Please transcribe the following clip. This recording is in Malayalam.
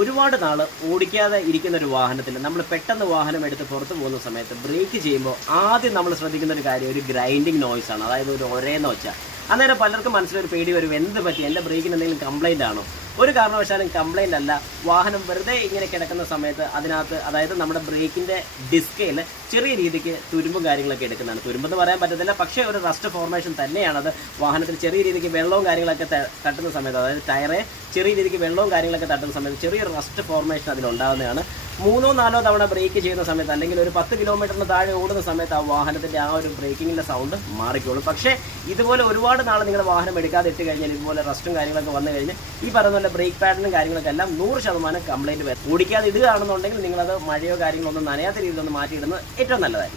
ഒരുപാട് നാൾ ഓടിക്കാതെ ഇരിക്കുന്ന ഒരു വാഹനത്തിൽ നമ്മൾ പെട്ടെന്ന് വാഹനം എടുത്ത് പുറത്ത് പോകുന്ന സമയത്ത് ബ്രേക്ക് ചെയ്യുമ്പോൾ ആദ്യം നമ്മൾ ശ്രദ്ധിക്കുന്ന ഒരു കാര്യം ഒരു ഗ്രൈൻഡിങ് നോയ്സ് ആണ്. അതായത് ഒരു ഒരേന്ന് വെച്ചാൽ അന്നേരം പലർക്കും മനസ്സിലൊരു പേടി വരും, എന്ത് പറ്റി, എൻ്റെ ബ്രേക്കിന് എന്തെങ്കിലും കംപ്ലൈൻ്റ് ആണോ? ഒരു കാരണവശാലും കംപ്ലൈൻ്റ് അല്ല. വാഹനം വെറുതെ ഇങ്ങനെ കിടക്കുന്ന സമയത്ത് അതിനകത്ത്, അതായത് നമ്മുടെ ബ്രേക്കിൻ്റെ ഡിസ്കയിൽ ചെറിയ രീതിക്ക് തുരുമ്പും കാര്യങ്ങളൊക്കെ എടുക്കുന്നതാണ്. തുരുമ്പെന്ന് പറയാൻ പറ്റത്തില്ല, പക്ഷേ ഒരു റസ്റ്റ് ഫോർമേഷൻ തന്നെയാണത്. വാഹനത്തിൽ ചെറിയ രീതിക്ക് വെള്ളവും കാര്യങ്ങളൊക്കെ തട്ടുന്ന സമയത്ത്, അതായത് ടയറെ ചെറിയ രീതിക്ക് വെള്ളവും കാര്യങ്ങളൊക്കെ തട്ടുന്ന സമയത്ത് ചെറിയൊരു റസ്റ്റ് ഫോർമേഷൻ അതിലുണ്ടാകുന്നതാണ്. 3-4 തവണ ബ്രേക്ക് ചെയ്യുന്ന സമയത്ത്, അല്ലെങ്കിൽ ഒരു 10 കിലോമീറ്ററിന് താഴെ ഓടുന്ന സമയത്ത് ആ വാഹനത്തിൻ്റെ ആ ഒരു ബ്രേക്കിങ്ങിൻ്റെ സൗണ്ട് മാറിക്കോളും. പക്ഷേ ഇതുപോലെ ഒരുപാട് നാൾ നിങ്ങളുടെ വാഹനം എടുക്കാതെ ഇട്ട് കഴിഞ്ഞാൽ ഇതുപോലെ റസ്റ്റും കാര്യങ്ങളൊക്കെ വന്നു കഴിഞ്ഞാൽ ഈ പറയുന്ന പോലെ ബ്രേക്ക് പാഡിനും കാര്യങ്ങളൊക്കെ എല്ലാം 100% കംപ്ലൈൻറ്റ് വരും. ഓടിക്കാതെ ഇടുകയാണെന്നുണ്ടെങ്കിൽ നിങ്ങളത് മഴയോ കാര്യങ്ങളോ ഒന്നും നനയാത്ത രീതിയിലൊന്ന് മാറ്റിയിടുന്നത് ഏറ്റവും നല്ലതായിരിക്കും.